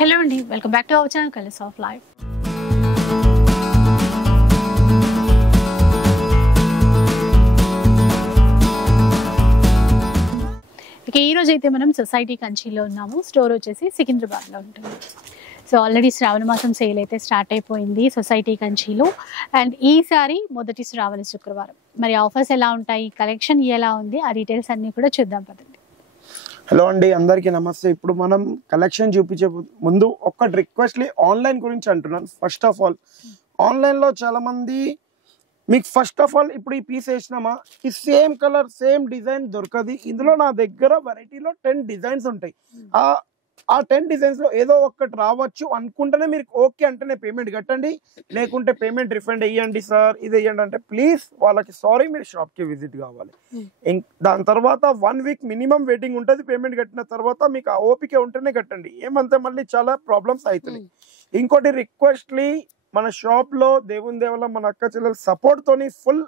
Hello and welcome back to our channel Colors of Life. ఇక ఈ రోజు అయితే మనం సొసైటీ కంచిలో ఉన్నాము. స్టోర్ వచ్చేసి సికింద్రాబాద్లో ఉంటుంది. సో ఆల్రెడీ శ్రావణ మాసం సేల్ అయితే స్టార్ట్ అయిపోయింది సొసైటీ కంచిలో. అండ్ ఈసారి మొదటి శ్రావణ శుక్రవారం మరి ఆఫర్స్ ఎలా ఉంటాయి, కలెక్షన్ ఎలా ఉంది, ఆ డీటెయిల్స్ అన్ని కూడా చూద్దాం పదండి. హలో అండి, అందరికీ నమస్తే. ఇప్పుడు మనం కలెక్షన్ చూపించే ముందు ఒక్కటి రిక్వెస్ట్లీ ఆన్లైన్ గురించి అంటున్నాను. ఫస్ట్ ఆఫ్ ఆల్ ఆన్లైన్లో చాలా మంది మీకు ఫస్ట్ ఆఫ్ ఆల్ ఇప్పుడు ఈ పీస్ వేసినామా, ఈ సేమ్ కలర్ సేమ్ డిజైన్ దొరకదు. ఇందులో నా దగ్గర వెరైటీలో 10 డిజైన్స్ ఉంటాయి. ఆ 10 డిజైన్స్ లో ఏదో ఒక్కటి రావచ్చు అనుకుంటేనే మీరు ఓకే అంటేనే పేమెంట్ కట్టండి, లేకుంటే పేమెంట్ రిఫండ్ వేయండి సార్ ఇది వేయండి అంటే ప్లీజ్ వాళ్ళకి సారీ, మీరు షాప్ కి విజిట్ కావాలి. దాని తర్వాత 1 వీక్ మినిమం వెయిటింగ్ ఉంటుంది. పేమెంట్ కట్టిన తర్వాత మీకు ఆ ఓపిక ఉంటేనే కట్టండి, ఏమంటే మళ్ళీ చాలా ప్రాబ్లమ్స్ అవుతున్నాయి. ఇంకోటి రిక్వెస్ట్లీ, మన షాప్ లో దేవుని దేవల మన అక్క చెల్లెల సపోర్ట్ తోని ఫుల్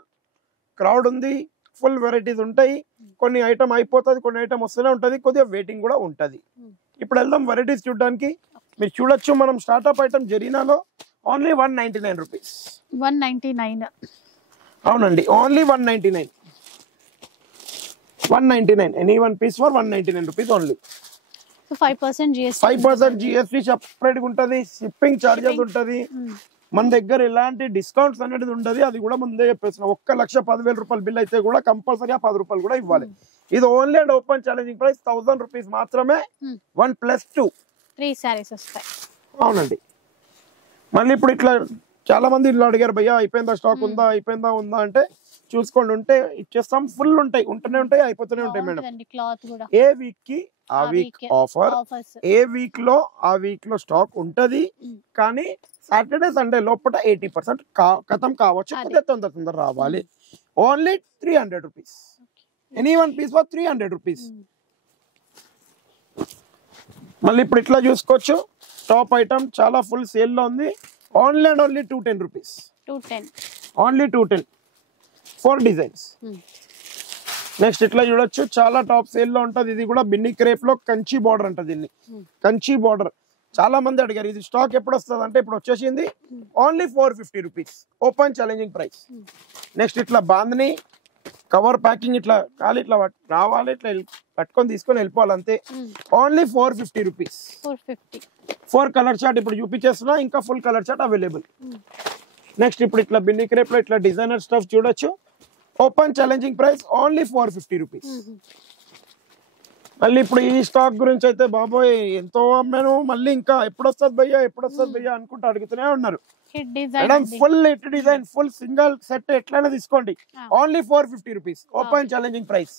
క్రౌడ్ ఉంది, ఫుల్ వెరైటీస్ ఉంటాయి. కొన్ని ఐటమ్ అయిపోతుంది, కొన్ని ఐటమ్ వస్తూనే ఉంటుంది, కొద్దిగా వెయిటింగ్ కూడా ఉంటుంది. ఇప్పుడు వెళ్దాం వెరైటీస్ చూడడానికి. మీరు చూడొచ్చు, మనం స్టార్ట్అప్ ఐటమ్ జరీనాలో ఓన్లీ 199 రూపీస్. 199. అవునండి, only 199. 199 any one piece for 199 rupees only. 5% GST. 5% GST separate గా ఉంటుంది, షిప్పింగ్ చార్జెస్ ఉంటుంది. మన దగ్గర ఎలాంటి డిస్కౌంట్స్ అనేది ఉండదు. అది కూడా ముందే చెప్పేసిన 1,10,000 రూపాయల బిల్ అయితే కూడా కంపల్సరీ 10 రూపాయలు కూడా ఇవ్వాలి. ఇది only and open challenging price 1000 rupees మాత్రమే. 1+2 3 సారీస్ వస్తాయి. అవునండి. మళ్ళీ ఇప్పుడు ఇట్లా చాలా మంది ఇట్లా అడిగారు, భయ్యా అయిపోయిందా, స్టాక్ ఉందా, అయిపోయిందా ఉందా అంటే చూసుకోండి, ఉంటే ఇచ్చేస్తాం. ఫుల్ ఉంటాయి, ఉంటూనే ఉంటాయి, అయిపోతూనే ఉంటాయి మేడం. ఏ వీక్ కి ఆ వీక్ ఆఫర్, ఏ వీక్ లో ఆ వీక్ లో స్టాక్ ఉంటది. కానీ సాటర్డే సండే లోపల 80% ఖతం కావచ్చు, కొద్దిగా తొందర రావాలి. Only 300 rupees. Any one piece for 300 rupees. మళ్ళీ ఇప్పుడు ఇట్లా చూసుకోవచ్చు, టాప్ ఐటమ్ చాలా ఫుల్ సేల్ లో ఉంది. Only and only 210 rupees. 210 only 210 4 designs. Next ఇట్లా చూడొచ్చు, చాలా టాప్ సేల్ లో ఉంటది. ఇది కూడా బిన్ని క్రేప్ లో కంచి బార్డర్ అంటది. దీన్ని కంచి బార్డర్ చాలా మంది అడిగారు, ఇది స్టాక్ ఎప్పుడు వస్తుంది అంటే ఇప్పుడు వచ్చేసింది. Only 450 rupees open challenging price. Next ఇట్లా బాందని కవర్ ప్యాకింగ్ ఇట్లా కాలి ఇట్లా రావాలి, ఇట్లా పట్టుకొని తీసుకొని వెళ్ళిపోవాలి అంతే. Only 450 rupees. 4 కలర్ చార్ట్ ఇప్పుడు చూపించేస్తున్నా, ఇంకా full colour chart available. Next ఇప్పుడు ఇట్లా బిన్ని క్రేప్ లో ఇట్లా డిజైనర్ స్టఫ్ చూడొచ్చు. Open challenging price only 450 rupees. మళ్ళీ ఇప్పుడు ఈ స్టాక్ గురించి అయితే బాబోయ్ ఎంతో అమ్మాను, మళ్ళీ ఇంకా ఎప్పుడు వస్తుంది భయ్యా అనుకుంటూ అడుగుతూనే ఉన్నారు. Madam full hit design, full single set ఎట్లయినా తీసుకోండి. Only 450 rupees open challenging price.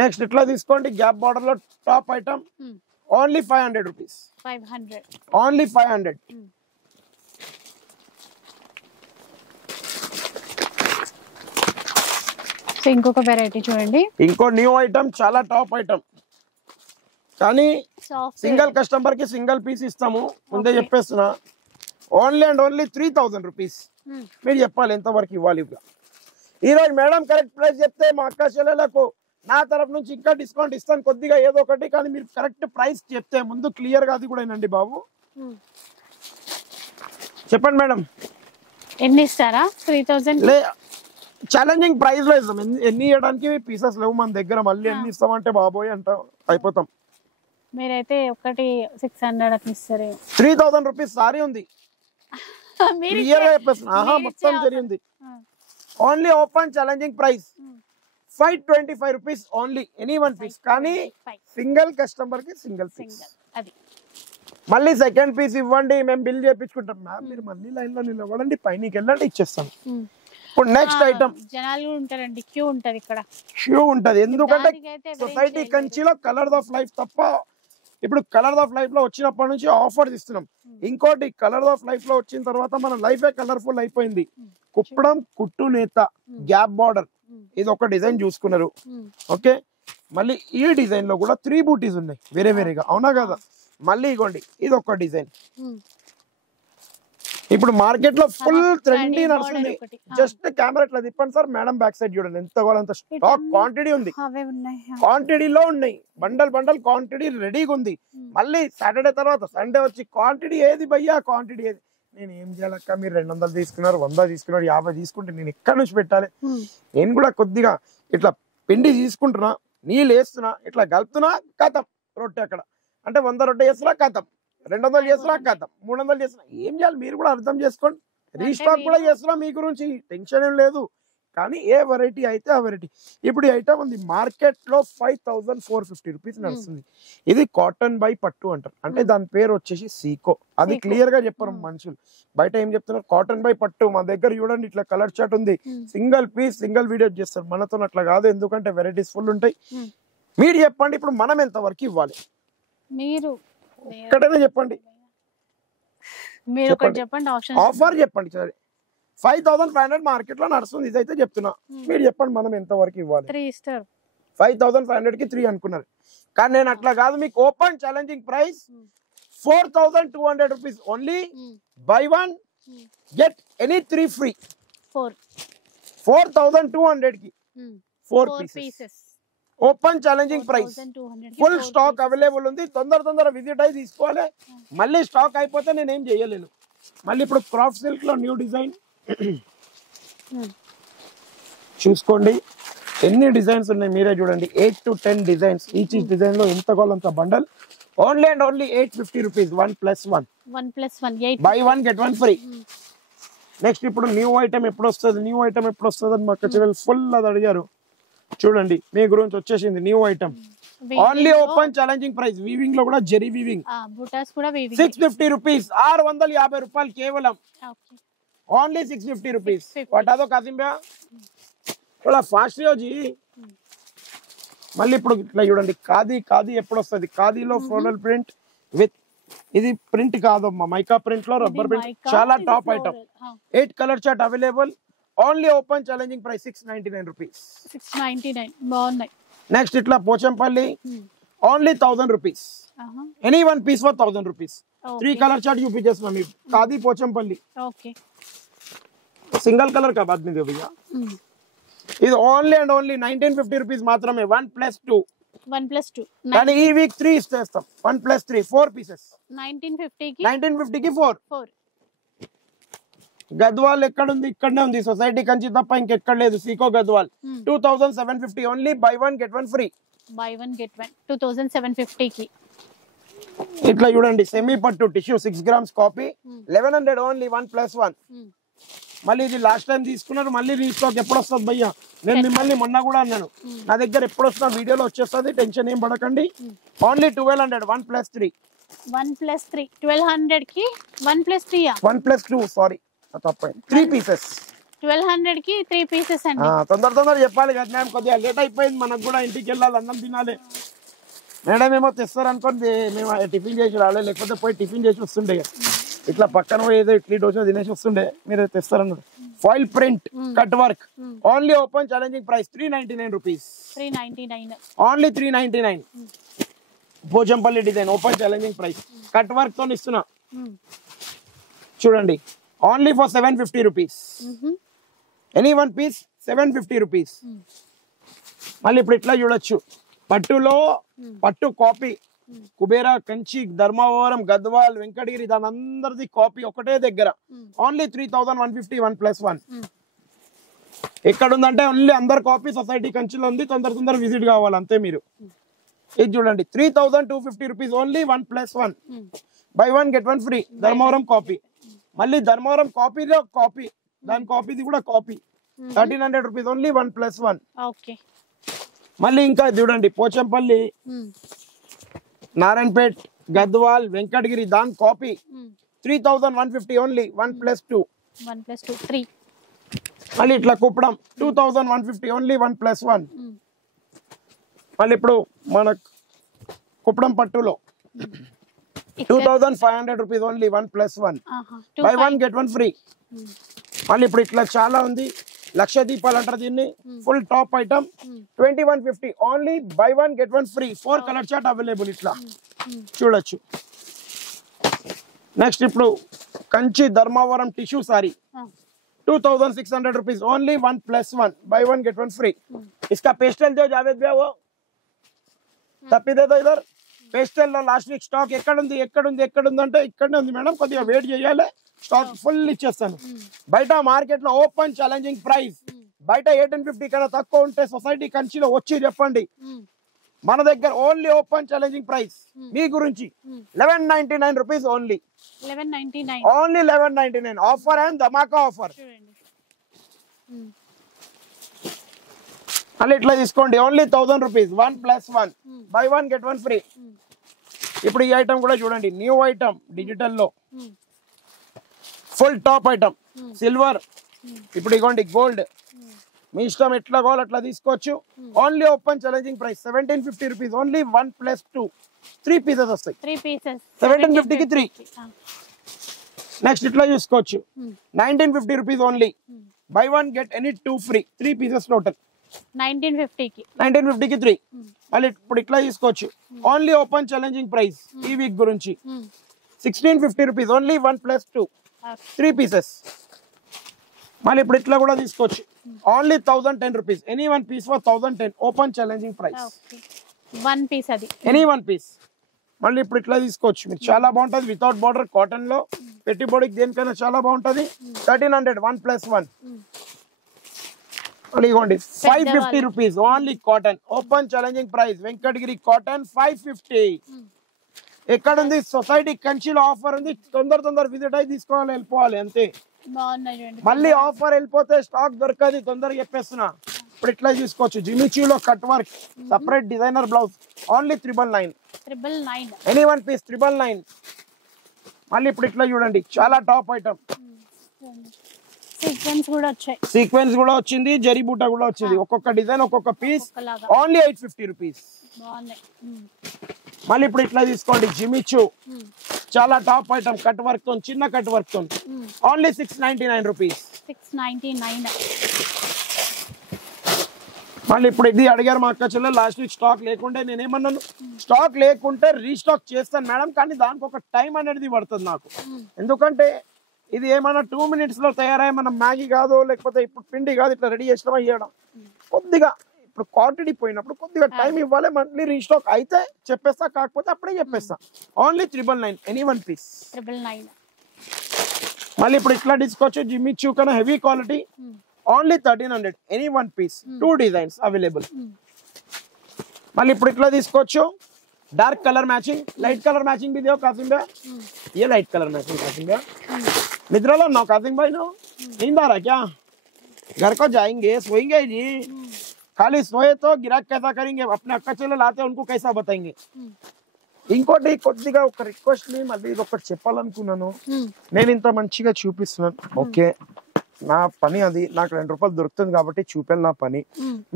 Next ఇట్లా తీసుకోండి, గ్యాప్ బార్డర్ లో top item only 500 rupees. Only 500. ఇంకొక వెరైటీ చూడండి, ఇంకో న్యూ ఐటమ్, చాలా టాప్ ఐటమ్. కానీ సింగిల్ కస్టమర్ కి సింగిల్ పీస్ ఇస్తాము, ముందే చెప్పేస్తున్నా. Only and only 3000 rupees. మీరు చెప్పాలి ఎంతవరకు ఇవ్వాలి. ఈ రోజు మేడం కరెక్ట్ ప్రైస్ చెప్తే మా అక్క చెల్లెలకు నా తరఫు నుంచి ఇంకా డిస్కౌంట్ ఇస్తాను కొద్దిగా ఏదో ఒకటి. కానీ మీరు కరెక్ట్ ప్రైస్ చెప్తే ముందు క్లియర్ గా అది కూడా ఏనండి బాబు. చెప్పండి మేడం, ఎన్ని ఇస్తారా? 3000 లే, ఛాలెంజింగ్ ప్రైస్ లో ఇస్తాం. ఎన్ని ఇవ్వడానికి పీసెస్ లేవు మన దగ్గర. మళ్ళీ ఎన్ని ఇస్తామంటే బాబోయ్ అంట అయిపోతాం. మీరైతే ఒకటి 600 అట్లా ఇస్తారు. 3000 రూపీస్ సారీ ఉంది, క్లియర్ గా చెప్పేస్తున్నా, మొత్తం జరిగింది. Only open challenging price 525 rupees only any one piece. కానీ సింగిల్ కస్టమర్ కి సింగిల్ పీస్. మళ్ళీ సెకండ్ పీస్ ఇవ్వండి, మేము బిల్ చేయించుకుంటాం. మ్యామ్ మీరు మళ్ళీ లైన్ లో నిలబడండి, పైనకి వెళ్ళండి, ఇచ్చేస్తాం. ఇప్పుడు నెక్స్ట్ ఐటమ్, జనాలు ఉంటారండి, క్యూ ఉంటది, ఇక్కడ క్యూ ఉంటది. ఎందుకంటే సొసైటీ కంచిలో కలర్ ఆఫ్ లైఫ్ తప్ప ఇప్పుడు కలర్ ఆఫ్ లైఫ్ లో వచ్చినప్పటి నుంచి ఆఫర్స్ ఇస్తున్నాం. ఇంకోటి కలర్ ఆఫ్ లైఫ్ లో వచ్చిన తర్వాత మన లైఫే కలర్ఫుల్ అయిపోయింది. కుప్పడం కుట్టు నేత గ్యాప్ బార్డర్, ఇది ఒక డిజైన్ చూసుకున్నారు. ఓకే, మళ్ళీ ఈ డిజైన్ లో కూడా 3 బూటీస్ ఉన్నాయి వేరే వేరేగా, అవునా కదా. మళ్ళీ ఇగోండి ఇది ఒక డిజైన్. ఇప్పుడు మార్కెట్ లో ఫుల్ ట్రెండీ Border నడుస్తుంది. ఒకటి. జస్ట్ కెమెరా ఇట్లా తిప్పండి సార్, మేడం బ్యాక్ సైడ్ చూడండి ఎంత అంత స్టాక్ క్వాంటిటీ ఉంది, అవే ఉన్నాయి. క్వాంటిటీలో ఉన్నాయి, బండల్ బండల్ క్వాంటిటీ రెడీగా ఉంది. మళ్ళీ సాటర్డే తర్వాత సండే వచ్చి క్వాంటిటీ ఏది భయ్యా, క్వాంటిటీ ఏది, నేను ఏం చేయాలక్క, మీరు 200 తీసుకున్నారు, 100 తీసుకున్నారు, 50 తీసుకుంటే నేను ఎక్కడి నుంచి పెట్టాలి? నేను కూడా కొద్దిగా ఇట్లా పిండి తీసుకుంటున్నా, నీళ్ళు వేస్తున్నా, ఇట్లా కలుపుతున్నా, కథం రొట్టె అక్కడ. అంటే 100 రొట్టె చేస్తున్నా కథం, 200 చేస్తున్నా కథం, 300 చేస్తున్నా. ఏం చేయాలి మీరు కూడా అర్థం చేసుకోండి. రీస్టాక్ కూడా చేస్తున్నా, మీ గురించి టెన్షన్ ఏం లేదు. కానీ ఏ వెరైటీ అయితే ఆ వెరైటీ. ఇప్పుడు ఈ ఐటమ్ ఉంది మార్కెట్ లో 5450 రూపీస్ నడుస్తుంది. ఇది కాటన్ బై పట్టు అంటారు, అంటే దాని పేరు వచ్చేసి సీకో. అది క్లియర్ గా చెప్పరు మనుషులు, బయట ఏం చెప్తున్నారు, కాటన్ బై పట్టు. మా దగ్గర చూడండి ఇట్లా కలర్ చార్ట్ ఉంది, సింగిల్ పీస్ సింగిల్ వీడియో చేస్తారు. మనతో అట్లా కాదు, ఎందుకంటే వెరైటీస్ ఫుల్ ఉంటాయి. మీరు చెప్పండి ఇప్పుడు మనం ఎంత వరకు ఇవ్వాలి, మీరు ఎక్కడైనా చెప్పండి, ఆఫర్ చెప్పండి. సరే 5500 మార్కెట్ లో నడుస్తుంది, ఇదైతే చెప్తున్నా. మీరు చెప్పండి మనం ఎంత వరకు ఇవ్వాలి. 5500 కి 3 అనుకున్నారు, కానీ నేను అట్లా కాదు, మీకు open challenging price 4200 rupees only. Buy 1 get any 3 free. 4200 కి 4 pieces. Open challenging price, full stock available ఉంది. తొందర విజిట్ అయి తీసుకోవాలి. మళ్ళీ స్టాక్ అయిపోతే నేను ఏం చేయలేను. మళ్ళీ ఇప్పుడు క్రాఫ్ట్ సిల్క్ లో న్యూ డిజైన్ చూసుకోండి, ఎన్ని డిజైన్స్ ఉన్నాయి మీరే చూడండి. 8 to 10 డిజైన్స్, ఈచ్ డిజైన్ లో ఎంత కావాలంత bundle. Only and only 850 rupees. 1+1 buy 1 get 1 free. Next ఇప్పుడు న్యూ ఐటమ్ ఎప్పుడు వస్తుంది అని మా చెల్లెలు ఫుల్ అది అడిగారు. చూడండి మీ గురించి వచ్చేసింది new item. Only open challenging price. Weaving లో కూడా జెరీ వీవింగ్, 650 రూపీస్. 650 రూపాయలు కేవలం. Only 650 rupees. బता दो कासिम भैया, थोड़ा फास्ट हो जी. మళ్ళీ ఇప్పుడు ఇట్లా చూడండి, ఖాదీ ఎప్పుడు వస్తుంది, ఖాదీలో ఫ్లోరల్ ప్రింట్ విత్, ఇది ప్రింట్ కాదమ్మా, మైకా ప్రింట్ లో రబ్బర్ ప్రింట్, చాలా top item. 8 colour chart available. Only open challenging price 699 rupees. 699 బాగున్నాయి. నెక్స్ట్ ఇట్లా Pochampally only 1000 rupees. Any 1 piece for 1000 rupees. 3 colour chart చూపించేస్తున్నా మీకు. ఖాదీ పోచంపల్లి సింగిల్ కలర్ కా బాద్ మీద భయ్యా. ఇది ఓన్లీ అండ్ ఓన్లీ 1950 రూపీస్ మాత్రమే. 1+2 కానీ ఈ వీక్ 3 ఇస్తాం. 1+3 4 పీసెస్. 1950 కి 4. గద్వాల్ ఎక్కడుంది, ఇక్కడనే ఉంది, సొసైటీ కంచి తప్ప ఇంకెక్కడ లేదు. సీకో Gadwal 2750 only. Buy 1 get 1 free. 2750 కి. ఇట్లా చూడండి సెమీ పట్టు టిష్యూ 6 grams కాపీ 1100 ఓన్లీ. 1+1. మళ్ళీ ఇది లాస్ట్ టైం తీసుకున్నారు, మళ్ళీ రీస్టాక్ ఎప్పుడు వస్తుంది భయ్యా? నేను మిమ్మల్ని మొన్న కూడా అన్నాను, నా దగ్గర ఎప్పుడు వస్తున్నా వీడియోలో వచ్చేస్తుంది, టెన్షన్ ఏం పడకండి. ఓన్లీ 1200. 1+3. 1200 కి 1+3. 1+2 సారీ తప్పైంది. 3 పీసెస్. 1200 కి 3 పీసెస్ అండి. తొందర చెప్పాలి కదా మ్యామ్, కొద్దిగా లేట్ అయిపోయింది, మనకు కూడా ఇంటికి వెళ్ళాలి, అన్నం తినాలి. మేడం ఏమో తెస్తారు అనుకోండి, మేము టిఫిన్ చేసి రాలేదు, లేకపోతే పోయి టిఫిన్ చేసి వస్తుండే. ఇట్లా పక్కన ఏదో ఇడ్లీ దోశ తినేసి వస్తుండే, మీరు తెస్తారన్నారు. Foil print cut work. Only open challenging price 399 rupees. 399 only 399. Pochampally design open challenging price, cut work తో ఇస్తున్నా. చూడండి only for 750 rupees. Any 1 piece 750 rupees. మళ్ళీ ఇప్పుడు ఇట్లా చూడొచ్చు, పట్టులో పట్టు కాపీ, కుబేరా, కంచి, ధర్మవరం, గద్వాల్, వెంకటగిరి, దాని అందరిది కాపీ ఒకటే దగ్గర. ఓన్లీ 3150. 1+1. ఎక్కడ ఉందంటే ఓన్లీ అందరు కాపీ సొసైటీ కంచిలో ఉంది. తొందర విజిట్ కావాలి అంతే మీరు. ఇది చూడండి 3250 rupees only. 1+1. Buy 1 get 1 free. Dharmavaram copy. మళ్ళీ ధర్మవరం కాపీలో కాపీ, దాని కాపీది కూడా కాపీ. 1300 rupees only. 1+1. మళ్ళీ ఇంకా చూడండి పోచంపల్లి, నారాయణపేట్, గద్వాల్, వెంకటగిరి, దాని కాపీ 3150 ఓన్లీ. 1+2. 3. మళ్ళీ ఇట్లా కుప్పడం 2150 ఓన్లీ. 1+1. మళ్ళీ ఇప్పుడు మన కుప్పడం పట్టులో 2500 rupees only. 1+1. Buy 1 get 1 free. మళ్ళీ ఇప్పుడు ఇట్లా చాలా ఉంది, లక్ష దీపాలు అంటారు దీన్ని. Full top item 2150 only. Buy 1 get 1 free. 4 colour chart available ఇట్లా చూడొచ్చు. నెక్స్ట్ ఇప్పుడు Kanchi Dharmavaram tissue sari 2600 rupees only 1+1 buy 1 get 1 free इसका पेस्टल जो जावेद भैया वो तप्पी दे दो इधर पेस्टल లో లాస్ట్ వీక్ స్టాక్ ఎక్కడ ఉంది అంటే ఇక్కడనే ఉంది మేడం కొద్దిగా వెయిట్ చేయాలి స్టాక్ ఫుల్ ఇచ్చేస్తాను బయట మార్కెట్ లో ఓపెన్ ఛాలెంజింగ్ ప్రైస్ బయట 1850 కన్నా తక్కువ ఉంటే సొసైటీ కంచిలో వచ్చి చెప్పండి మన దగ్గర ఓన్లీ ఓపెన్ ఛాలెంజింగ్ ప్రైస్ మీ గురించి 1199 rupees only 1199 only 1199 offer and Dhamaka offer అలా ఇట్లా తీసుకోండి only 1000 rupees 1+1 buy 1 get 1 free ఇప్పుడు ఈ ఐటమ్ కూడా చూడండి న్యూ ఐటమ్ డిజిటల్ లో ఫుల్ టాప్ ఐటమ్ సిల్వర్ ఇప్పుడు ఇగోండి గోల్డ్ మీ ఇష్టం ఎట్లా కావాలి అట్లా తీసుకోవచ్చు only open challenging price 1750 rupees only 1+2 3 pieces వస్తాయి 3 పీసెస్ 1750 కి 3 నెక్స్ట్ ఇట్లా చూసుకోవచ్చు 1950 rupees only buy 1 get any 2 free 3 pieces total 1950 కి 3 మళ్ళీ ఇప్పుడు ఇట్లా తీసుకోవచ్చు ఓన్లీ ఓపెన్ ఛాలెంజింగ్ ప్రైస్ ఈ వీక్ గురించి 1650 రూపీస్ ఓన్లీ 1+2 3 పీసెస్ మళ్ళీ ఇప్పుడు ఇట్లా కూడా తీసుకోవచ్చు only 1010 rupees any 1 piece for 1010 open challenging price 1 piece అది ఎనీ 1 పీస్ మళ్ళీ ఇప్పుడు ఇట్లా తీసుకోవచ్చు మీరు చాలా బాగుంటది వితౌట్ బార్డర్ కాటన్ లో పెట్టి బోడికి దేనికైనా చాలా బాగుంటది 1300 1+1 మళ్ళీ ఇవ్వండి 550 rupees only cotton open challenging price Venkatagiri cotton 550 ఎక్కడ ఉంది సొసైటీ కంచిలో ఆఫర్ ఉంది తొందర విజిట్ అయి తీసుకోవాలి వెళ్ళిపోవాలి అంతే మళ్ళీ ఆఫర్ వెళ్ళిపోతే స్టాక్ దొరకది తొందరగా చెప్పేస్తున్నా ఇప్పుడు ఇట్లా తీసుకోవచ్చు జిమిచీలో cut work separate designer blouse only 999 any 1 piece 999 మళ్ళీ ఇప్పుడు ఇట్లా చూడండి చాలా టాప్ ఐటమ్ సీక్వెన్స్ కూడా వచ్చింది జరీ బూటా కూడా వచ్చింది ఒక్కొక్క డిజైన్ ఒక్కొక్క పీస్ ఓన్లీ 850 రూపీస్ మళ్ళీ ఇప్పుడు ఇట్లా తీసుకోండి జిమిచు చాలా టాప్ ఐటమ్ కట్ వర్క్ తో చిన్న కట్ వర్క్ తో ఓన్లీ 699 రూపీస్ 699 మళ్ళీ ఇప్పుడు ఇది అడిగారు మా అక్క చెల్లెలు లాస్ట్ వీక్ స్టాక్ లేకుంటే నేనేమన్నాను స్టాక్ లేకుంటే రీస్టాక్ చేస్తాను మేడం కానీ దానికి ఒక టైం అనేది పడుతుంది నాకు ఎందుకంటే ఇది ఏమన్నా 2 minutes లో తయారయ్యే మనం మ్యాగీ కాదు లేకపోతే ఇప్పుడు పిండి కాదు ఇట్లా రెడీ చేసినామా ఇవ్వడం కొద్దిగా ఇప్పుడు క్వాంటిటీ పోయినప్పుడు కొద్దిగా టైం ఇవ్వాలి మళ్ళీ రీస్టాక్ అయితే చెప్పేస్తా కాకపోతే అప్పుడే చెప్పేస్తా ఓన్లీ 999 ఎనీ 1 పీస్ 999 మళ్ళీ ఇప్పుడు ఇట్లా తీసుకోవచ్చు జిమ్మిచూ కన్నా heavy quality only 1300 any 1 piece 2 designs available మళ్ళీ ఇప్పుడు ఇట్లా తీసుకోవచ్చు dark colour matching light colour matching भी दो कासिम भाई ये लाइट कलर मैचिंग कासिम भाई निद्रा लो ना कासिम भाई नो नींद आ रहा क्या घर को जाएंगे सोएंगे जी खाली सोए तो गिराक कैसा करेंगे अपने अक्का चले लाते उनको कैसा बताएंगे ఇంకోటి కొద్దిగా ఒక రిక్వెస్ట్ ని మళ్ళీ ఇది ఒకటి చెప్పాలనుకున్నాను నేను ఇంత మంచిగా చూపిస్తున్నాను ఓకే నా పని అది నాకు 2 రూపాయలు దొరుకుతుంది కాబట్టి చూపాను నా పని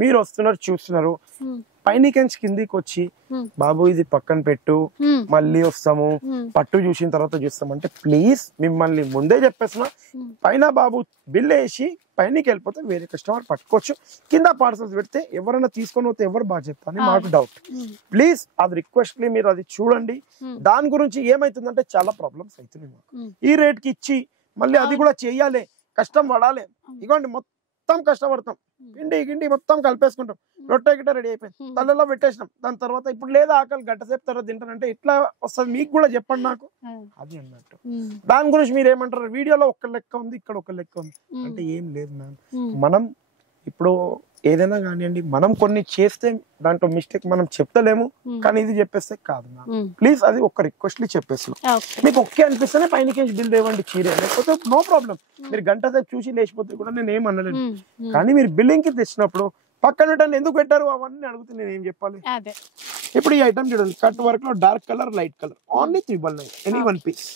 మీరు వస్తున్నారు చూస్తున్నారు పైనకెంచి కిందికి వచ్చి బాబు ఇది పక్కన పెట్టు మళ్ళీ వస్తాము పట్టు చూసిన తర్వాత చూస్తామంటే ప్లీజ్ మిమ్మల్ని ముందే చెప్పేస్తున్నా పైన బాబు బిల్ వేసి పైనకి వెళ్ళిపోతే వేరే కస్టమర్ పట్టుకోవచ్చు కింద పార్సల్స్ పెడితే ఎవరైనా తీసుకొని పోతే ఎవరు బాగా చెప్తారని మాకు డౌట్ ప్లీజ్ అది రిక్వెస్ట్లీ మీరు అది చూడండి దాని గురించి ఏమైతుందంటే చాలా ప్రాబ్లమ్స్ అవుతున్నాయి మాకు ఈ రేట్ కి ఇచ్చి మళ్ళీ అది కూడా చెయ్యాలి కష్టం పడాలి ఇగోండి మొత్తం కష్టపడతాం గిండి మొత్తం కలిపేసుకుంటాం రొట్టె గిట్ట రెడీ అయిపోయింది తల్లలో పెట్టేసినాం దాని తర్వాత ఇప్పుడు లేదా ఆకలి గంట సేపు తర్వాత తింటానంటే ఇట్లా వస్తుంది మీకు కూడా చెప్పండి నాకు అది అన్నట్టు దాని గురించి మీరు ఏమంటారు వీడియోలో ఒక లెక్క ఉంది ఇక్కడ ఒక లెక్క ఉంది అంటే ఏం లేదు మ్యామ్ మనం ఇప్పుడు ఏదైనా కానివ్వండి మనం కొన్ని చేస్తే దాంట్లో మిస్టేక్ మనం చెప్తలేము కానీ ఇది చెప్పేస్తే కాదు మ్యామ్ ప్లీజ్ అది ఒక రిక్వెస్ట్లీ చెప్పేస్తున్నాం మీకు ఒకే అనిపిస్తేనే పైనకి బిల్ ఇవ్వండి చీరే లేకపోతే నో ప్రాబ్లం మీరు గంట సేపు చూసి లేచిపోతే కూడా నేను ఏం అనలేదు కానీ మీరు బిల్లింగ్ కి తెచ్చినప్పుడు పక్కన ఎందుకు పెట్టారు అవన్నీ అడిగితే నేను ఏం చెప్పాలి ఇప్పుడు ఈ ఐటమ్ చూడండి కట్ వర్క్ లో dark colour light colour only 999 any 1 piece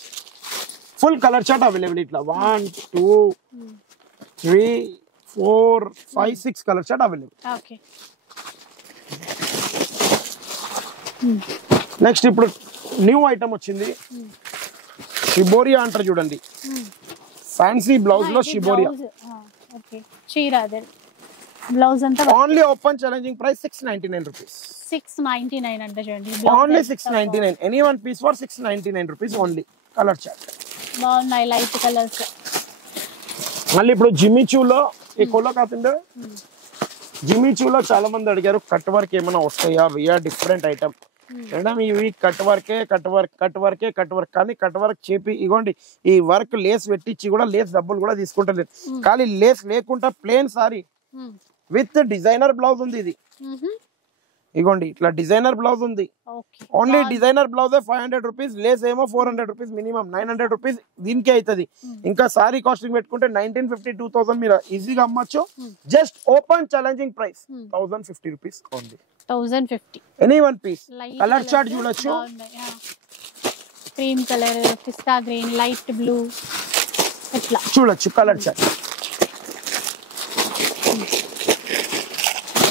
full colour chart available ఇట్లా 1 2 3 4 5 6 కలర్ చార్ట్ అవైలబుల్ నెక్స్ట్ ఇప్పుడు న్యూ ఐటమ్ వచ్చింది షిబోరియా అంటారు చూడండి ఫ్యాన్సీ బ్లౌజ్ లో షిబోరియా బ్లౌజ్ అంతా only open challenging price 699 rupees 699 అంటే చూడండి only 699 any 1 piece for 699 rupees only colour chart బాగున్నాయి లైట్ కలర్స్. మళ్ళీ ఇప్పుడు జిమ్మిచూలో ఈ కోలో కాకుండా జిమ్మిచూలో చాలా మంది అడిగారు కట్ వర్క్ ఏమైనా వస్తాయా వీఆర్ డిఫరెంట్ ఐటమ్ మేడం. ఇవి కట్ వర్కే కానీ కట్ వర్క్ చేపి ఇగోండి ఈ వర్క్ లేస్ పెట్టించి కూడా లేస్ డబ్బులు కూడా తీసుకుంటలేదు. కానీ లేస్ లేకుండా plain sari with designer blouse ఉంది. ఇది ఇగోండి ఇట్లా డిజైనర్ బ్లౌజ్ ఉంది. Only designer blouse 500 rupees, lace ఏమో 400 రూపీస్, మినిమం 900 రూపీస్ దీనికే అవుతుంది. ఇంకా సారీ కాస్టింగ్ పెట్టుకుంటే 1950 2000 మీరు ఈజీగా అమ్మచ్చు. Just open challenging price 1050 rupees only. 1050 any one piece. Colour chart చూడొచ్చు. Cream colour, pista green, light blue ఇట్లా చూడొచ్చు కలర్ చార్ట్.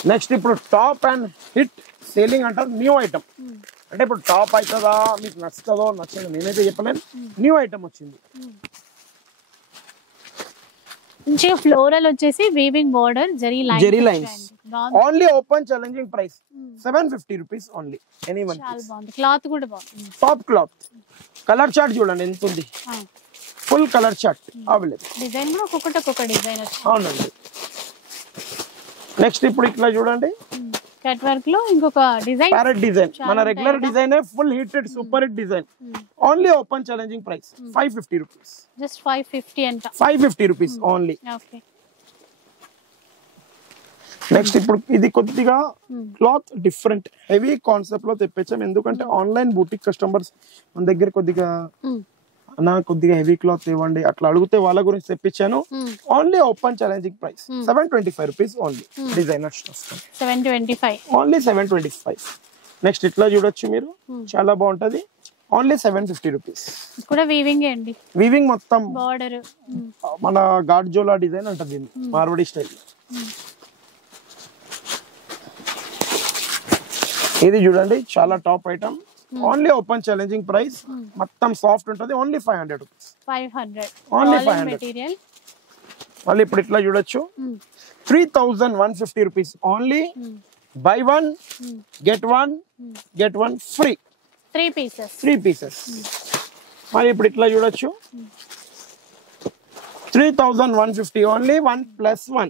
నెక్స్ట్ ఇప్పుడు టాప్ అండ్ హిట్ సేలింగ్ అంటారు న్యూ ఐటమ్. అంటే ఇప్పుడు టాప్ అవుతుందా మీకు నచ్చుతుందో నచ్చదో నేనైతే చెప్పలేను. న్యూ ఐటమ్ వచ్చింది. మంచిగా ఫ్లోరల్ వచ్చేసి weaving border zari lines. Only open challenging price 750 rupees only. Any one. చాలా బాగుంది. క్లాత్ కూడా బాగుంది. Top cloth. కలర్ చార్ట్ చూడండి ఎంత ఉంది. Full colour chart available. Design కూడా ఒక్కొక్క డిజైన్ వచ్చింది. అవునండి. నెక్స్ట్ ఇప్పుడు ఇట్లా చూడండి కట్ వర్క్ లో ఇంకొక డిజైన్, ప్యారెట్ డిజైన్. మన regular design full hitted super hit design. Only open challenging price 550 rupees. Just 550 అంట. 550 రూపీస్ ఓన్లీ. ఓకే. నెక్స్ట్ ఇప్పుడు ఇది కొద్దిగా క్లాత్ డిఫరెంట్ హెవీ కాన్సెప్ట్ లో తెప్పించాం. ఎందుకంటే ఆన్లైన్ బూటిక్ కస్టమర్స్ మన దగ్గర కొద్దిగా కొద్దిగా హెవీ క్లాత్ ఇవ్వండి అట్లా అడిగితే వాళ్ళ గురించి తెప్పించాను. Only open challenging price 725 rupees only. Designer stuff 725 only 725. Next ఇట్లా చూడొచ్చు మీరు, చాలా బాగుంటది. Only 750 rupees. కూడా వీవింగ్ అండి. వీవింగ్ మొత్తం బోర్డర్ మన గాడ్జోలా డిజైన్ అంటది మార్వడి స్టైల్. ఇది చూడండి చాలా top item. Only open challenging price. మొత్తం సాఫ్ట్ ఉంటుంది. Only 500 rupees. 500 only 500 material. మళ్ళీ ఇప్పుడు ఇట్లా చూడొచ్చు 3150 rupees only. Buy one get one free. 3 pieces. మళ్ళీ ఇప్పుడు ఇట్లా చూడొచ్చు 3150 ఓన్లీ 1+1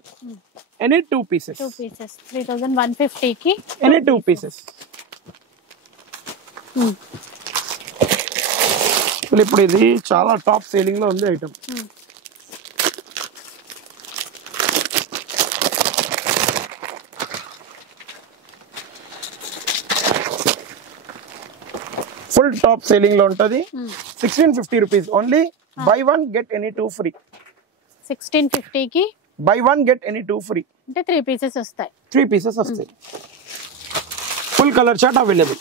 ఎనీ 2 పీసెస్. 3150 కి ఎనీ 2 పీసెస్. ఇప్పుడు ఇది చాలా టాప్ సేలింగ్ లో ఉంది ఐటమ్. ఫుల్ టాప్ సేలింగ్ లో ఉంటది. 1650 rupees only. Buy one get any 2 free. 1650 కి by one get any 2 free. అంటే 3 పీసెస్ వస్తాయి. 3 పీసెస్ వస్తాయి. Full colour chart available.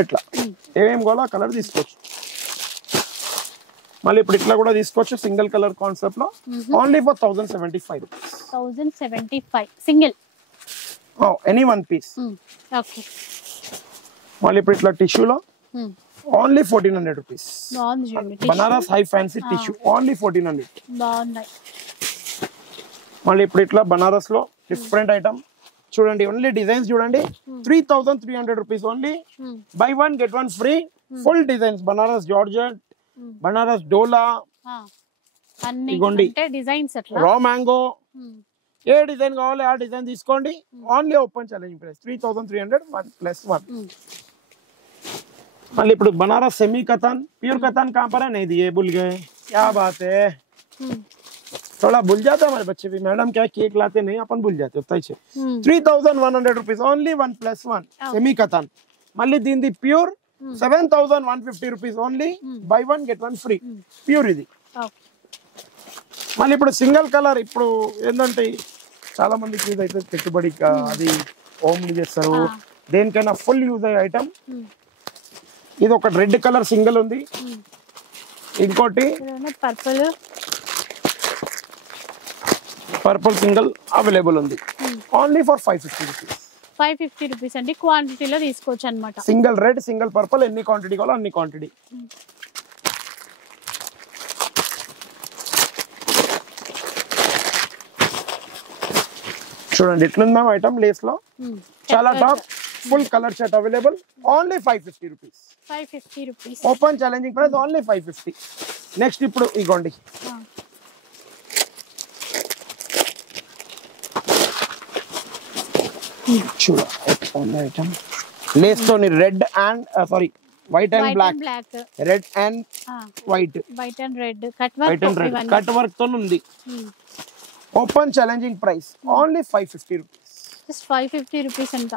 ఎట్లా ఏమేమి కావాలో కలర్ తీసుకోవచ్చు. మళ్ళీ ఇప్పుడు ఇట్లా కూడా తీసుకోవచ్చు సింగిల్ కలర్ కాన్సెప్ట్ లో. Only for 1075 rupees. 1075 single. Any one piece. Okay. మళ్ళీ ఇప్పుడు ఇట్లా టిష్యూలో only 1400 rupees. Banaras high fancy tissue only 1400. బాగున్నాయి. మళ్ళీ ఇప్పుడు ఇట్లా బనారస్ లో డిఫరెంట్ ఐటమ్ చూడండి. ఓన్లీ డిజైన్స్ చూడండి. 3300 rupees only. Buy one get one free. Full designs Banaras georgette, Banaras dola, ఇగోండి డిజైన్స్ అట్లా రా మ్యాంగో. ఏ డిజైన్ కావాలి ఆ డిజైన్ తీసుకోండి. Only open challenge price 3300 1+1. మళ్ళీ ఇప్పుడు బనారస్ सेमी कतान प्योर कतान कहाँ पर है? नहीं दिए, भूल गए. क्या बात है. थोड़ा भूल जाता हमारे बच्चे भी. मैडम क्या केक लाते नहीं अपन भूल जाते होता ही. 3100 रुपीस ओनली 1+1 सेमी कतान. మళ్ళీ దీనిది pure 7150 rupees only. Buy one get one free. Pure ఇది. మళ్ళీ ఇప్పుడు సింగిల్ కలర్. ఇప్పుడు ఏంటంటే చాలా మందికి యూజ్ అవుతుంది పెట్టుబడి, అది హోమ్ చేస్తారు, దేనికైనా ఫుల్ యూజ్ అయ్యే ఐటమ్. ఇది ఒక రెడ్ కలర్ సింగిల్ ఉంది. ఇంకోటి పర్పుల్ సింగిల్ అవైలబుల్ ఉంది. Only for 550 rupees. 550 రూపీస్ అండి. క్వాంటిటీలో తీసుకోవచ్చు అన్నమాట. సింగిల్ రెడ్ సింగిల్ పర్పుల్ ఎన్ని క్వాంటిటీ కావాలో అన్ని క్వాంటిటీ. చూడండి ఎట్లుంది ఐటమ్ లేస్ లో. చాలా top full colour shirt available. Only 550 rupees. 550 rupees. Open challenging price only 550. Next ఇప్పుడు ఇగోండి చూడ ఐటమ్ లేస్ తోని red and sorry white and black, red and white, white and red cut work తో ఉంది. Open challenging price only 550 rupees. Just 550 rupees అంట.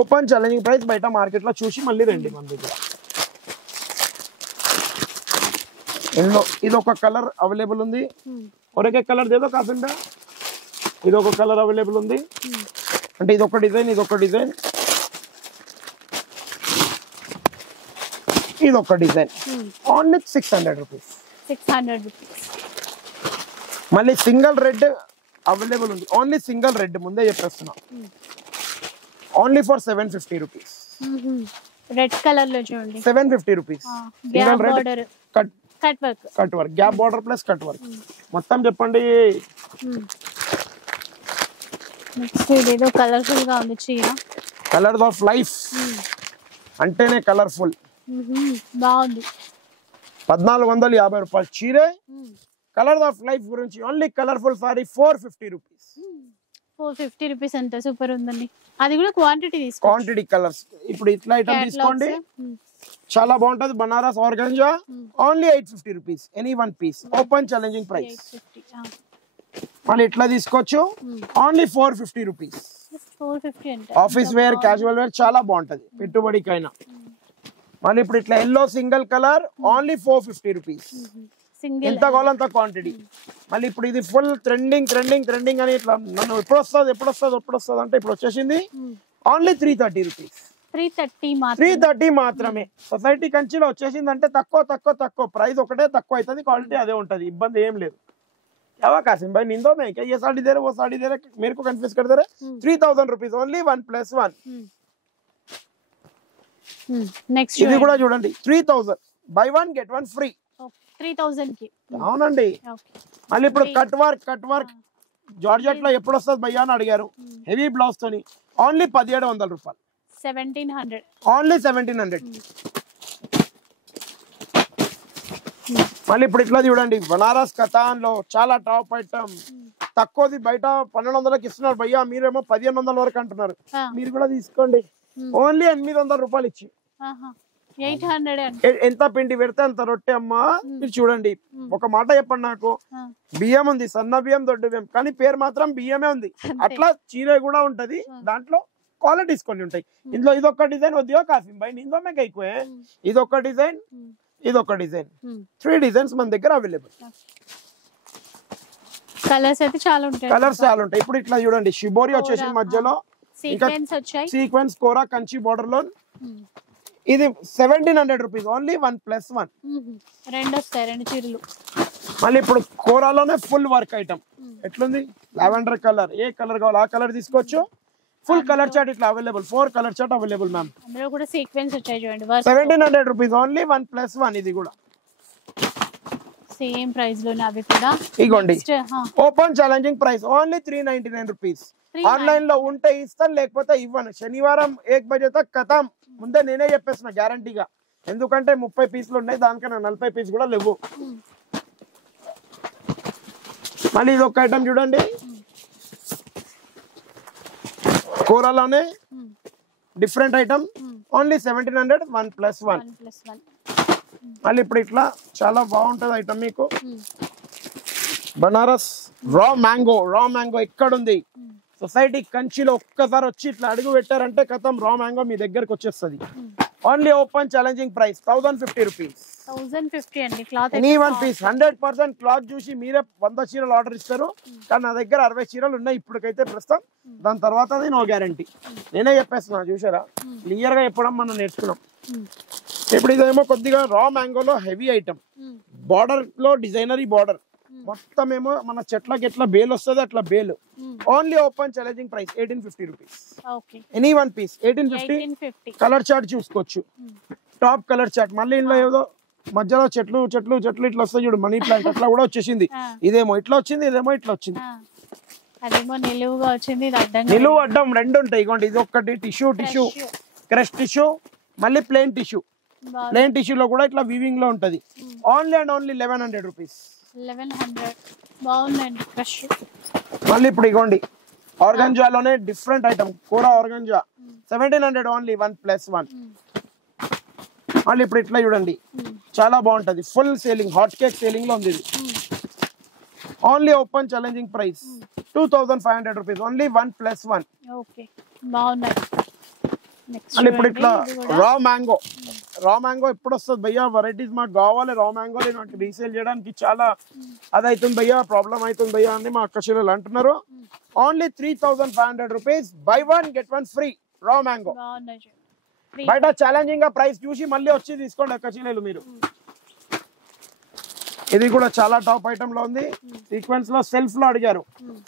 Open challenging price బయట market లో చూసి మళ్ళీ రండి మన దగ్గర. ఇందులో ఇది ఒక కలర్ అవైలబుల్ ఉంది, ఒకే కలర్ దేదో కాకుండా ఇది ఒక కలర్ అవైలబుల్ ఉంది. అంటే ఇది ఒక డిజైన్, ఇది ఒక డిజైన్, ఇది ఒక డిజైన్. Only 600 rupees. 600 రూపీస్. మళ్ళీ సింగిల్ రెడ్ అవైలబుల్ ఉంది, ఓన్లీ సింగిల్ రెడ్ ముందే చెప్పేస్తున్నా. Only for 750 rupees. Red colour లో చూడండి 750 rupees. Single red cut work, gap border plus cut work మొత్తం చెప్పండి. నెక్స్ట్ ఇదేదో కలర్ఫుల్ గా ఉంది చీర. కలర్ ఆఫ్ లైఫ్ అంటేనే కలర్ఫుల్. బాగుంది. 1450 రూపాయలు చీరే. కలర్ ఆఫ్ లైఫ్ గురించి only colourful sari 450 rupees. 450 rupees అంటే సూపర్ ఉందండి. అది కూడా క్వాంటిటీ తీసుకోండి, క్వాంటిటీ కలర్స్. ఇప్పుడు ఇట్లా ఐటమ్ తీసుకోండి, చాలా బాగుంటది. Banaras organza only 850 rupees any one piece. Open challenging price. మళ్ళీ ఇట్లా తీసుకోవచ్చు ఓన్లీ 450 రూపీస్. 450 అంటే ఆఫీస్ వేర్, క్యాజువల్ వేర్ చాలా బాగుంటది పెట్టుబడికైనా. మళ్ళీ ఇప్పుడు ఇట్లా yellow single colour only 450 rupees. ఎంత కావాలంత క్వాంటిటీ. మళ్ళీ ఇప్పుడు ఇది ఫుల్ ట్రెండింగ్ ట్రెండింగ్ ట్రెండింగ్ అని ఇట్లా నన్ను ఎప్పుడు వస్తుంది అంటే ఇప్పుడు వచ్చేసింది ఓన్లీ 330 రూపీస్. 330 మాత్రమే. సొసైటీ కంచిలో వచ్చేసింది అంటే తక్కువ ప్రైస్ ఒకటే తక్కువ అవుతుంది, క్వాలిటీ అదే ఉంటది, ఇబ్బంది ఏం లేదు. क्या कासिम भाई नींदो में क्या ये साड़ी दे रहे वो साड़ी दे रहे मेरे को कंफ्यूज कर दे रहे. 3000 रुपीस ఓన్లీ 1+1. నెక్స్ట్ ఇది కూడా చూడండి 3000 బై 1 గెట్ 1 ఫ్రీ. 3000 కి. అవునండి. మళ్ళీ ఇప్పుడు కట్ వర్క్ జార్జెట్ లో ఎప్పుడు వస్తుంది భయ్యా అని అడిగారు. హెవీ బ్లౌజ్ తోని ఓన్లీ 1700 రూపాయలు. 1700. ఓన్లీ 1700. మళ్ళీ ఇప్పుడు ఇట్లా చూడండి బనారస్ కతాన్ లో చాలా టాప్ ఐటమ్. తక్కువది బయట 1200కి ఇస్తున్నారు భయ్యా, మీరేమో 1500 వరకు అంటున్నారు. మీరు కూడా తీసుకోండి ఓన్లీ 800 రూపాయలు ఇచ్చి. 800. ఎంత పిండి పెడితే అంత రొట్టె అమ్మా. మీరు చూడండి ఒక మాట చెప్పండి, నాకు బియ్యం ఉంది, సన్న బియ్యం దొడ్డు బియ్యం, కానీ పేరు మాత్రం బియ్యమే ఉంది. అట్లా చీర కూడా ఉంటది, దాంట్లో క్వాలిటీస్ కొన్ని ఉంటాయి. ఇందులో ఇదొక డిజైన్ వద్దియో కాసిం భాయ్ నిందో మే కైకో ఇదొక డిజైన్, ఇదొక డిజైన్, 3 డిజైన్స్ మన దగ్గర అవైలబుల్. కలర్స్ అయితే చాలా ఉంటాయి, కలర్స్ చాలా ఉంటాయి. ఇప్పుడు ఇట్లా చూడండి షిబోరి వచ్చేసి మధ్యలో సీక్వెన్స్ కోరా కంచి బోర్డర్ లో. ఇది 1700 రూపీస్ ఓన్లీ 1+1. రెండు వస్తాయి, 2 చీరలు. మళ్ళీ ఇప్పుడు కోరాలోనే ఫుల్ వర్క్ ఐటమ్. ఎట్లుంది లావెండర్ కలర్, ఏ కలర్ కావాలి ఆ కలర్ తీసుకోవచ్చు. ఫుల్ కలర్ చార్ట్ ఇట్లా available, 4 colour chart available ma'am. అందులో కూడా సీక్వెన్స్ వచ్చాయి చూడండి. 1700 రూపీస్ ఓన్లీ 1+1. ఇది కూడా సేమ్ ప్రైస్ లోనే అవి కూడా. ఇగోండి open challenging price only 399 rupees. Online లో ఉంటే ఇస్తాను, లేకపోతే ఇవ్వను. శనివారం 1 బజే తక్ ఖతం. ముందే నేనే చెప్పేస్తున్నా గ్యారంటీగా, ఎందుకంటే 30 పీసులు ఉన్నాయి, దానికన్నా 40 పీస్ కూడా లేవు. మళ్ళీ ఇది ఒక ఐటమ్ చూడండి కోరాలోనే డిఫరెంట్ ఐటమ్ ఓన్లీ 1700 1+1. మళ్ళీ ఇప్పుడు ఇట్లా చాలా బాగుంటది ఐటమ్ మీకు. బనారస్ రా మ్యాంగో ఎక్కడుంది? సొసైటీ కంచిలో ఒక్కసారి వచ్చి ఇట్లా అడుగు పెట్టారంటే కథం రా మ్యాంగో మీ దగ్గరకు వచ్చేస్తుంది. Only open challenging price 1050 rupees. 1050 అండి. Cloth any one piece 100% cloth చూసి మీరే 100 చీరలు ఆర్డర్ ఇస్తారు, కానీ నా దగ్గర 60 చీరలు ఉన్నాయి ఇప్పటికైతే ప్రస్తుతం. దాని తర్వాత అది నో గ్యారంటీ, నేనే చెప్పేస్తున్నా. చూసారా క్లియర్ గా చెప్పడం మనం నేర్చుకున్నాం. ఇప్పుడు ఇదేమో కొద్దిగా రా మ్యాంగోలో హెవీ ఐటమ్, బార్డర్ లో డిజైనరీ బార్డర్, మొత్తం ఏమో మన చెట్లకి ఎట్లా బేల్ వస్తుంది అట్లా బేలు. Only open challenging price 1850 rupees. Any one piece 1850. Colour chart చూసుకోవచ్చు, టాప్ కలర్ చార్ట్. మళ్ళీ ఇంట్లో ఏదో మధ్యలో చెట్లు ఇట్లా వస్తాయి చూడు, మనీ ప్లాంట్ అట్లా కూడా వచ్చేసింది. ఇదేమో ఇట్లా వచ్చింది, ఇదేమో ఇట్లా వచ్చింది. నిలువు అడ్డం 2 ఉంటాయి. ఇగోండి ఇది ఒకటి టిష్యూ క్రష్ టిష్యూ, మళ్ళీ ప్లెయిన్ టిష్యూ. ప్లెయిన్ టిష్యూలో కూడా ఇట్లా వీవింగ్ లో ఉంటది. Only and only 1100 rupees. 1100 బాగుందండి క్రష్. మళ్ళీ ఇప్పుడు ఇగోండి ఆర్గంజాలోనే డిఫరెంట్ ఐటమ్ కోరా ఆర్గంజా 1700 ఓన్లీ 1+1. మళ్ళీ ఇప్పుడు ఇట్లా చూడండి చాలా బాగుంటది. Full selling hot cake selling లో ఉంది ఇది. Only open challenging price 2500 rupees only 1+1. Okay బాగున్నాయి. మళ్ళీ ఇప్పుడు ఇట్లా రా మ్యాంగో. రా మ్యాంగో ఎప్పుడు వస్తుంది భయ్యా? వెరైటీస్ మాకు కావాలి రా మ్యాంగో. నాకు రీసేల్ చేయడానికి చాలా అది అవుతుంది భయ్యా, ప్రాబ్లం అవుతుంది భయ్యా అని మా అక్క చెల్లెలు అంటున్నారు. Only 3500 rupees buy 1 get 1 free raw mango. బయట ఛాలెంజింగ్ గా ప్రైస్ చూసి మళ్ళీ వచ్చి తీసుకోండి అక్క చెల్లెలు మీరు. ఇది కూడా చాలా టాప్ ఐటమ్ లో ఉంది. సీక్వెన్స్ లో సెల్ఫ్ లో అడిగారు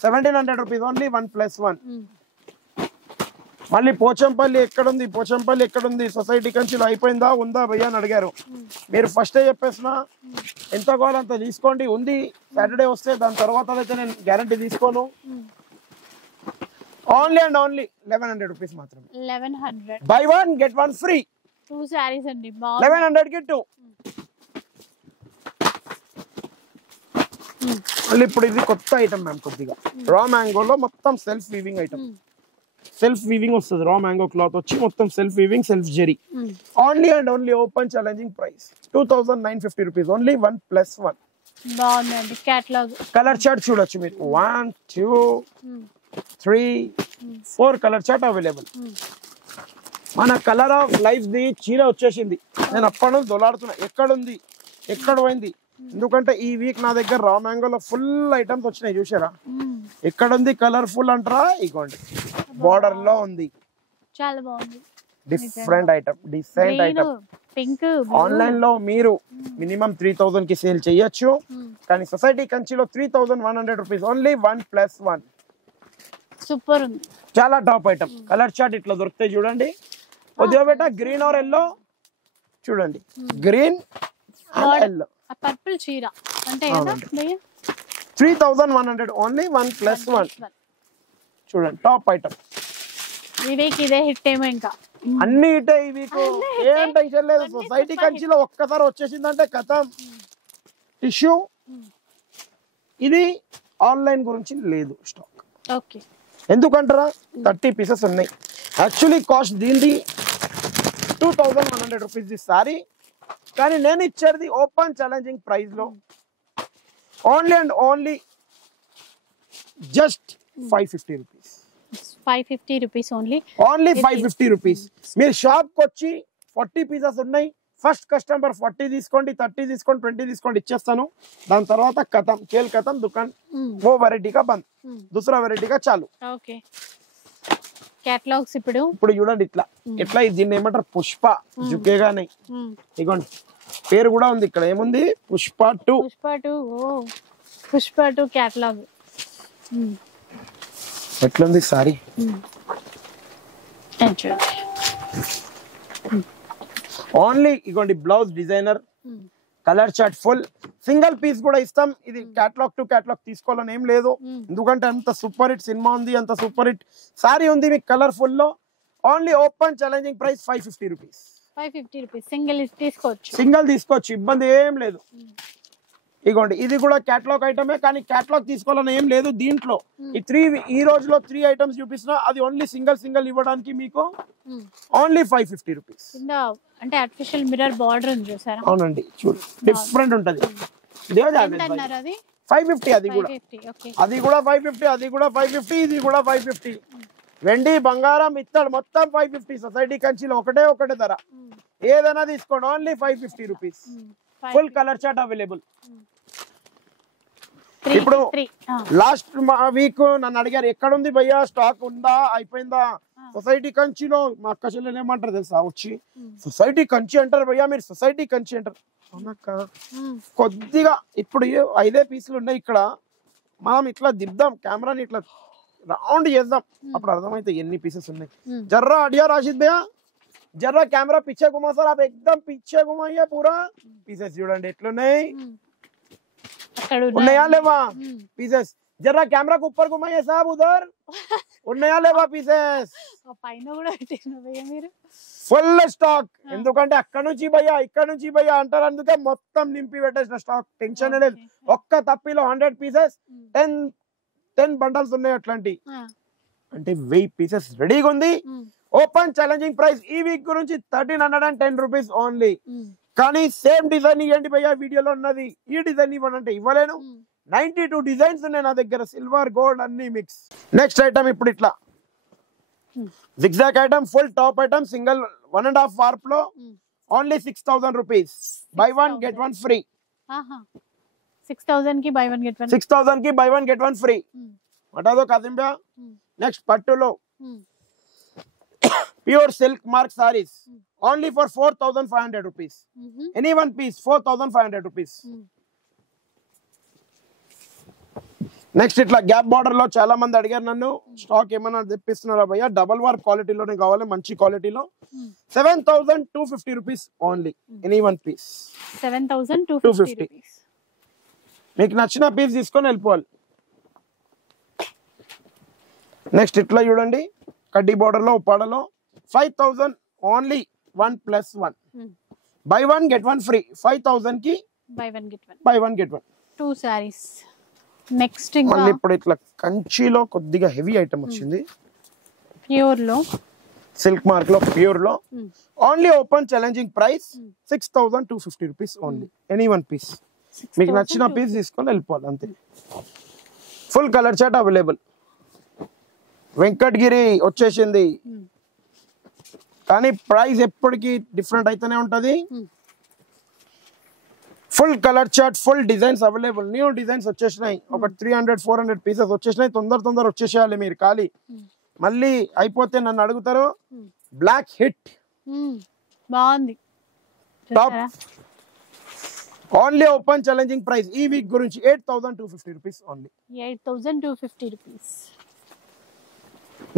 1700 రూపీస్ ఓన్లీ 1+1. మళ్ళీ పోచంపల్లి ఎక్కడుంది, పోచంపల్లి ఎక్కడుంది, సొసైటీ కంచిలో అయిపోయిందా ఉందా భయ్యా అని అడిగారు. మీరు ఫస్టే చెప్పేసిన ఎంత కావాలంత తీసుకోండి. ఉంది సాటర్డే వస్తే దాని తర్వాత అయితే నేను గ్యారంటీ తీసుకోను. ఓన్లీ అండ్ ఓన్లీ 1100 రూపీస్ మాత్రమే. 1100 బై 1 get 1 ఫ్రీ. 2 సారీస్ అండి. 1100 కి 2. మళ్ళీ ఇప్పుడు ఇది కొత్త ఐటమ్ మ్యామ్. కొద్దిగా రా మ్యాంగోలో మొత్తం self weaving item. Self weaving వస్తుంది. రా మ్యాంగో క్లాత్ వచ్చి మొత్తం self weaving self zari. Only and only open challenging price 2950 rupees only 1+1. బాగుందండి కేటలాగ్. కలర్ చార్ట్ చూడొచ్చు మీరు. 1 2 3 4 కలర్ చార్ట్ అవైలబుల్. మన కలర్ ఆఫ్ లైఫ్ ది చీర వచ్చేసింది. నేను అప్పటి నుంచి దొలాడుతున్నా ఎక్కడుంది ఎక్కడ పోయింది. ఎందుకంటే ఈ వీక్ నా దగ్గర రా మ్యాంగోలో ఫుల్ ఐటమ్స్ వచ్చినాయి చూసారా. ఎక్కడుంది కలర్ఫుల్ అంటారా? ఇగోండి బార్డర్ లో ఉంది. చాలా బాగుంది. Different item, decent item. Pink online లో మీరు మినిమం 3000 కి సేల్ చేయొచ్చు. కానీ సొసైటీ కంచిలో 3100 రూపీస్ ఓన్లీ 1+1. సూపర్ ఉంది. చాలా టాప్ ఐటమ్. కలర్ చార్ట్ ఇట్లా దొరుకుతాయి చూడండి. కొద్దిగా బేట గ్రీన్ ఆర్ ఎల్లో చూడండి. గ్రీన్ ఎల్లో పర్పుల్ చీర అంటే కదా 3100 ఓన్లీ 1+1. చూడండి టాప్ ఐటమ్. ఈ వీక్ ఇదే హిట్ ఏమో. ఇంకా అన్ని హిట్ ఈ వీక్. ఏం టెన్షన్ లేదు. సొసైటీ కంచిలో ఒక్కసారి వచ్చేసిందంటే కథం. టిష్యూ ఇది ఆన్లైన్ గురించి లేదు స్టాక్. ఓకే ఎందుకంటారా 30 పీసెస్ ఉన్నాయి. యాక్చువల్లీ కాస్ట్ దీనిది 2100 రూపీస్ ది సారీ. కానీ నేను ఇచ్చేది ఓపెన్ ఛాలెంజింగ్ ప్రైస్ లో only and only just 550 rupees. 550 rupees only. Only 550 rupees. మీరు షాప్ కి వచ్చి 40 పీసెస్ ఉన్నాయి. ఫస్ట్ కస్టమర్ 40 తీసుకోండి, 30 తీసుకోండి, 20 తీసుకోండి ఇచ్చేస్తాను. దాని తర్వాత ఖతం కేల్ ఖతం దుకాన్ वो वैरायटी का बंद, दूसरा वैरायटी का चालू. ఓకే కేటలాగ్స్ ఇప్పుడు చూడండి ఇట్లా ఎట్లా దీన్ని ఏమంటారు పుష్ప జుకేగానే. ఇగోండి పేరు కూడా ఉంది ఇక్కడ. ఏముంది? పుష్ప 2. పుష్ప 2 కేటలాగ్. ఎట్లుంది సారీ? ఓన్లీ ఇగోండి blouse designer, colour chart full, single piece కూడా ఇస్తాం. ఇది కేటలాగ్ టు కేటలాగ్ తీసుకోవాలని ఏం లేదు. ఎందుకంటే అంత సూపర్ హిట్ సినిమా ఉంది, అంత సూపర్ హిట్ సారీ ఉంది మీకు కలర్ఫుల్ లో. Only open challenging price 550 rupees. 550 rupees single తీసుకోవచ్చు. సింగిల్ తీసుకోవచ్చు, ఇబ్బంది ఏం లేదు. ఇగోండి ఇది కూడా కేటలాగ్ ఐటమే. కానీ కేటలాగ్ తీసుకోవాలని ఏం లేదు. దీంట్లో ఈ రోజులో 3 ఐటమ్స్ చూపిస్తున్నా. అది ఓన్లీ సింగిల్ ఇవ్వడానికి మీకు ఓన్లీ 550 రూపీస్. అంటే ఆర్టిఫిషియల్ మిర్రర్ బార్డర్ ఉంది చూసారా? అవునండి చూడు డిఫరెంట్ ఉంటది. 550. అది కూడా 550. అది కూడా 550. ఇది కూడా 550. వెండి బంగారం ఇత్తడి మొత్తం 550. సొసైటీ కంచిలో ఒకటే ధర. ఏదైనా తీసుకోండి only 550 rupees. Full colour chart available. ఇప్పుడు లాస్ట్ వీక్ నన్ను అడిగారు ఎక్కడుంది భయ్యా స్టాక్ ఉందా అయిపోయిందా. సొసైటీ కంచిలో మా అక్క చెల్లెలు ఏమంటారు తెలుసా? వచ్చి సొసైటీ కంచి అంటారు భయ్యా, మీరు సొసైటీ కంచి అంటారు. అవునక్క కొద్దిగా ఇప్పుడు 5 పీసులు ఉన్నాయి ఇక్కడ. మనం ఇట్లా దిద్దాం కెమెరాని, ఇట్లా రౌండ్ చేద్దాం, అప్పుడు అర్థమైతే ఎన్ని పీసెస్ ఉన్నాయి. జర్రా అడియా రాషిద్ భయ్యా, జర్రా కెమెరా పిచ్చే घुमा सर, आप एकदम पीछे घुमाइए पूरा. पीसेस చూడండి ఎట్లున్నాయి. ఉన్నాయా లేవా పీసెస్? జర్రా కెమెరా కు ऊपर घुमाइए साहब, उधर ఉన్నాయా లేవా పీసెస్? పైన కూడా పెట్టిన భయ్యా మీరు. Full stock. ఎందుకంటే అక్కడ నుంచి భయ్యా ఇక్కడ నుంచి భయ్యా అంటారు, అందుకే మొత్తం నింపి పెట్టేసిన స్టాక్. టెన్షన్ లేదు. ఒక్క తప్పిలో 100 పీసెస్ 10 బండల్స్ ఉన్నాయి. అట్లాంటి అంటే 1000 పీసెస్ రెడీగా ఉంది. ఓపెన్ ఛాలెంజింగ్ ప్రైస్ ఈ వీక్ గురించి 1310 రూపీస్ ఓన్లీ. కానీ సేమ్ డిజైన్ ఇవ్వండి భయ్యా, వీడియోలో ఉన్నది ఈ డిజైన్ ఇవ్వండి అంటే ఇవ్వలేను. 92 డిజైన్స్ ఉన్నాయి నా దగ్గర, సిల్వర్ గోల్డ్ అన్ని మిక్స్. నెక్స్ట్ ఐటమ్ ఇప్పుడు ఇట్లా zigzag item, full top item, single 1.5 warp లో only 6000 rupees. Buy 1 get 1 free. 6000 కి బై 1 గెట్ 1. 6000 కి బై 1 గెట్ 1 ఫ్రీ. అటాదో కాదింబా. నెక్స్ట్ పట్టులో pure silk mark saris only for 4500 rupees. Any one piece 4500 rupees. Next ఇట్లా gap border లో చాలా మంది అడిగారు నన్ను, స్టాక్ ఏమన్నా తెప్పిస్తున్నారా భయ్యా? డబల్ వార్ క్వాలిటీలోనే కావాలి, మంచి క్వాలిటీలో. 7250 rupees only. Any one piece 7250. మీకు నచ్చిన పీస్ తీసుకొని వెళ్ళిపోవాలి. నెక్స్ట్ ఇట్లా చూడండి, కడ్డీ బార్డర్ లో ఉప్పాడలో 5000 ఓన్లీ 1+1. Buy 1 get 1 free. 5000 కి buy 1 get 1. Buy 1 get 1 2 saris. Next మళ్ళీ ఇప్పుడు ఇట్లా కంచిలో కొద్దిగా హెవీ ఐటమ్ వచ్చింది. ప్యూర్ లో సిల్క్ మార్క్ లో ప్యూర్ లో only open challenging price 6250 rupees only. Any one piece. మీకు నచ్చిన పీస్ తీసుకొని వెళ్ళిపోవాలి అంతే. Full colour chart available. Venkatagiri వచ్చేసింది, కానీ ప్రైస్ ఎప్పటికీ డిఫరెంట్ అయితేనే ఉంటది. Full colour chart, full designs available. New designs వచ్చేసినాయి. ఒక 300-400 పీసెస్ వచ్చేసినాయి. తొందర వచ్చేసేయాలి మీరు. ఖాళీ మళ్ళీ అయిపోతే నన్ను అడుగుతారు. బ్లాక్ హిట్ బాగుంది. Top only open challenging price ఈ వీక్ గురించి 8250 రూపీస్ ఓన్లీ. 8250 రూపీస్.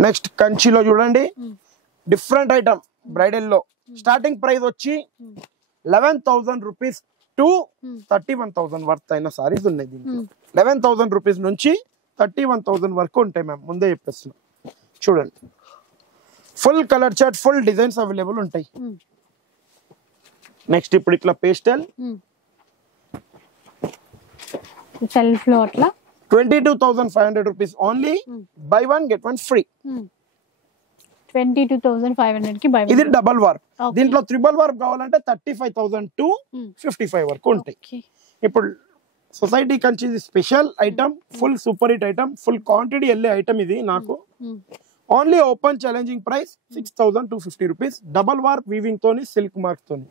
నెక్స్ట్ కంచిలో చూడండి, డిఫరెంట్ ఐటమ్ బ్రైడల్ లో. స్టార్టింగ్ ప్రైస్ వచ్చి 11,000 రూపీస్ టు 31,000 వర్త్ అయిన సారీస్ ఉన్నాయి దీంట్లో. 11,000 రూపీస్ నుంచి 31,000 వరకు ఉంటాయి మ్యామ్, ముందే చెప్పేస్తున్నాం. చూడండి, full colour chart, full designs available ఉంటాయి. నెక్స్ట్ ఇప్పుడు ఇట్లా పేస్టల్ సెల్ఫ్ లో అట్లా 22,500 rupees only. Buy 1 get 1 free. 22,500 కి బై 1. ఇది డబల్ వార్ప్. దీంట్లో ట్రిపుల్ వార్ప్ కావాలంటే 35,000 టు 55 వరకు ఉంటాయి. ఇప్పుడు society Kanchi special item, full super hit item, full quantity వెళ్ళే ఐటమ్ ఇది నాకు. Only open challenging price 6250 rupees. Double warp weaving తోని, సిల్క్ మార్క్ తోని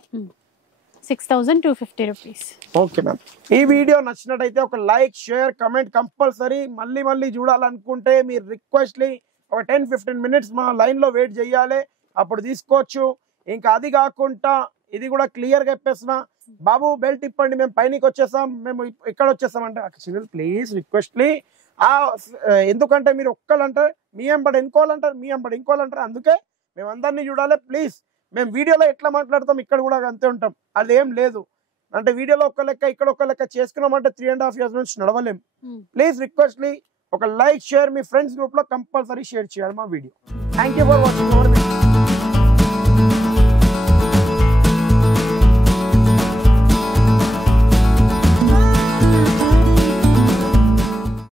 6250 రూపీస్. Okay ma'am. ఈ వీడియో నచ్చినట్టయితే ఒక లైక్, షేర్, కమెంట్ కంపల్సరీ. మళ్ళీ చూడాలనుకుంటే మీరు రిక్వెస్ట్లీ ఒక 10-15 మినిట్స్ మా లైన్ లో వెయిట్ చేయాలి, అప్పుడు తీసుకోవచ్చు. ఇంకా అది కాకుండా ఇది కూడా క్లియర్ గా చెప్పేస్తున్నా, బాబు బెల్ట్ ఇప్పండి మేము పైనకి వచ్చేసాం, మేము ఇక్కడ వచ్చేసాం అంటే ప్లీజ్ రిక్వెస్ట్లీ. ఎందుకంటే మీరు ఒక్కళ్ళంటారు, మీ ఎంబడి ఇంకోళ్ళంటారు, మీ ఎంబడి ఇంకోళ్ళంటారు. అందుకే మేము అందరినీ చూడాలి. ప్లీజ్, మేము వీడియోలో ఎట్లా మాట్లాడతాం ఇక్కడ కూడా అంతే ఉంటాం. అదేం లేదు అంటే వీడియోలో ఒక లెక్క ఇక్కడ ఒక లెక్క చేసుకున్నామంటే 3.5 years నుంచి నడవలేం. ప్లీజ్ రిక్వెస్ట్లీ ఒక లైక్, షేర్, మీ ఫ్రెండ్స్ గ్రూప్ లో కంపల్సరీ షేర్ చేయాలి మా video. Thank you for watching our video.